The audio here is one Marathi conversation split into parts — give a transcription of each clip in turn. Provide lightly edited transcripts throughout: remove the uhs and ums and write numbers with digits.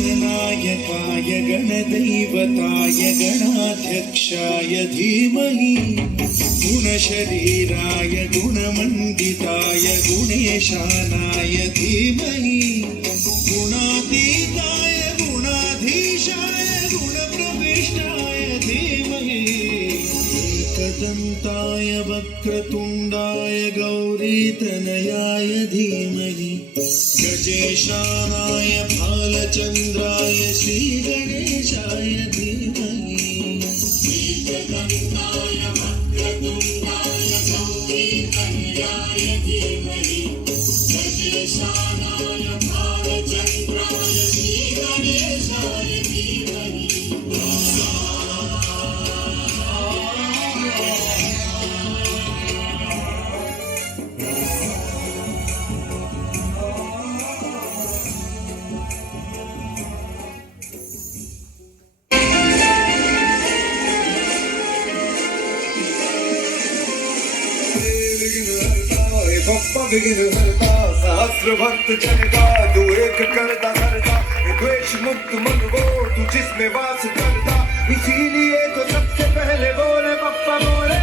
गणनायकाय गणदैवताय गणाध्यक्षाय धीमहि गुणशरीराय गुणमण्डिताय गुणेशानाय धीमहि गुणातीताय गुणाधीशाय गुणप्रविष्टाय धीमहि एकदन्ताय वक्रतुण्डाय गौरीतनयाय धीमहि गजेशानाय भालचन्द्राय श्रीगणेशाय धीमहि एकदन्ताय वक्रतुण्डाय गौरीतनयाय धीमहि गजेशानाय भालचन्द्राय श्रीगणेशाय धीमहि विघ्न हरता सहस्र भक्त जनता तू एक करता करता द्वेष मुक्त मन वो तू जिसमें वास करता इसीलिए तो सबसे पहले बोले पप्पा बोले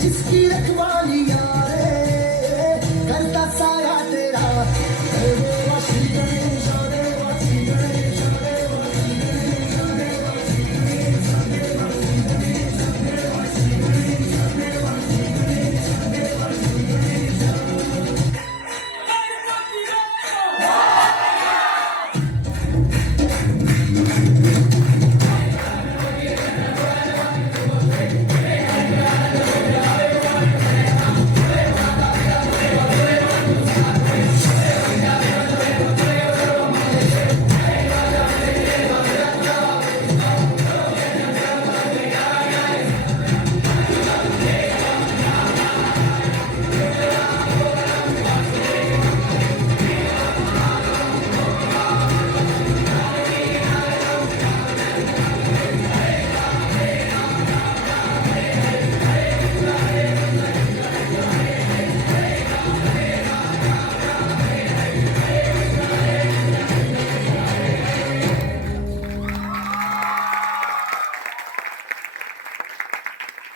जिसकी रखवाली यारे करता सारा